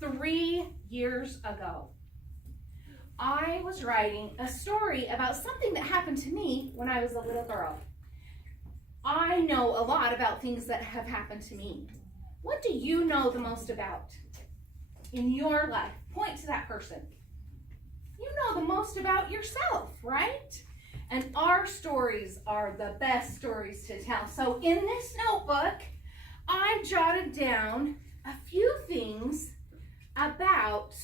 3 years ago, I was writing a story about something that happened to me when I was a little girl. I know a lot about things that have happened to me. What do you know the most about in your life? Point to that person. You know the most about yourself, right? And our stories are the best stories to tell. So in this notebook, I jotted down a few things about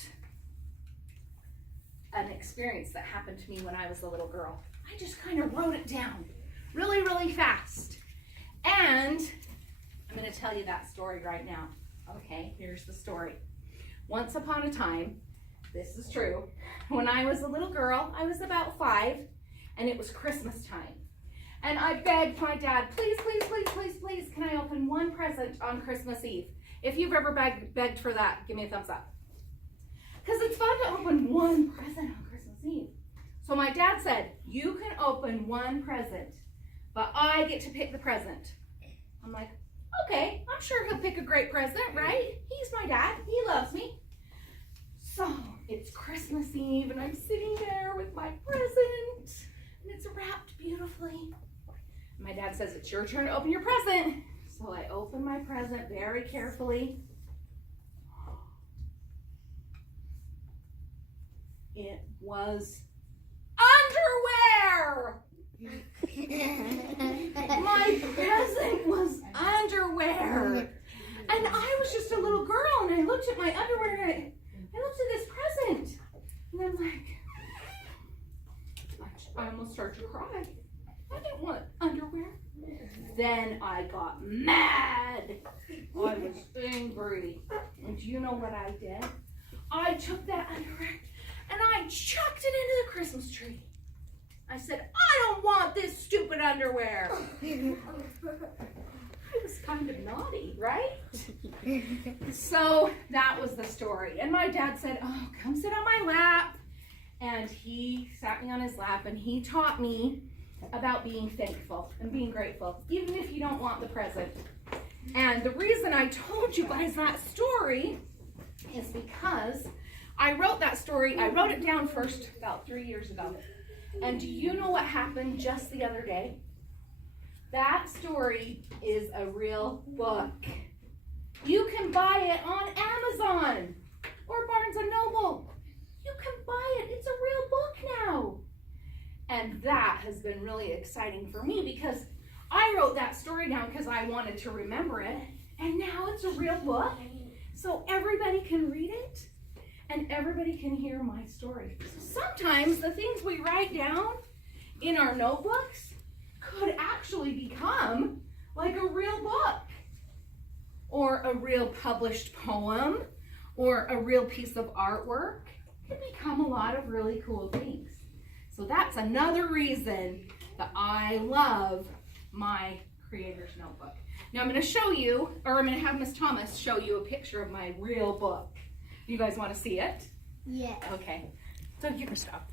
an experience that happened to me when I was a little girl. I just kind of wrote it down really, really fast. And I'm going to tell you that story right now. Okay, here's the story. Once upon a time, this is true, when I was a little girl, I was about 5, and it was Christmas time. And I begged my dad, please, please, please, please, please, can I open one present on Christmas Eve? If you've ever begged for that, give me a thumbs up. Because it's fun to open one present on Christmas Eve. So my dad said, you can open one present, but I get to pick the present. I'm like, okay, I'm sure he'll pick a great present, right? He's my dad, he loves me. So it's Christmas Eve and I'm sitting there with my present and it's wrapped beautifully. My dad says, it's your turn to open your present. So I open my present very carefully. It was underwear! My present was underwear. And I was just a little girl and I looked at my underwear and I looked at this present. And I'm like, I almost started to cry. I didn't want underwear. Then I got mad. I was angry. And do you know what I did? I took that underwear and I chucked it into the Christmas tree. I said, I don't want this stupid underwear. I was kind of naughty, right? So that was the story. And my dad said, oh, come sit on my lap. And he sat me on his lap and he taught me about being thankful and being grateful, even if you don't want the present. And the reason I told you guys that story is because I wrote that story. I wrote it down first about 3 years ago. And do you know what happened just the other day? That story is a real book. You can buy it on Amazon or Barnes & Noble. You can buy it. It's a real book now. And that has been really exciting for me because I wrote that story down because I wanted to remember it. And now it's a real book. So everybody can read it and everybody can hear my story. Sometimes the things we write down in our notebooks could actually become like a real book or a real published poem or a real piece of artwork. It can become a lot of really cool things. So that's another reason that I love my Creator's Notebook. Now I'm going to show you, or I'm going to have Miss Thomas show you a picture of my real book. You guys want to see it? Yeah. Okay. So you can stop.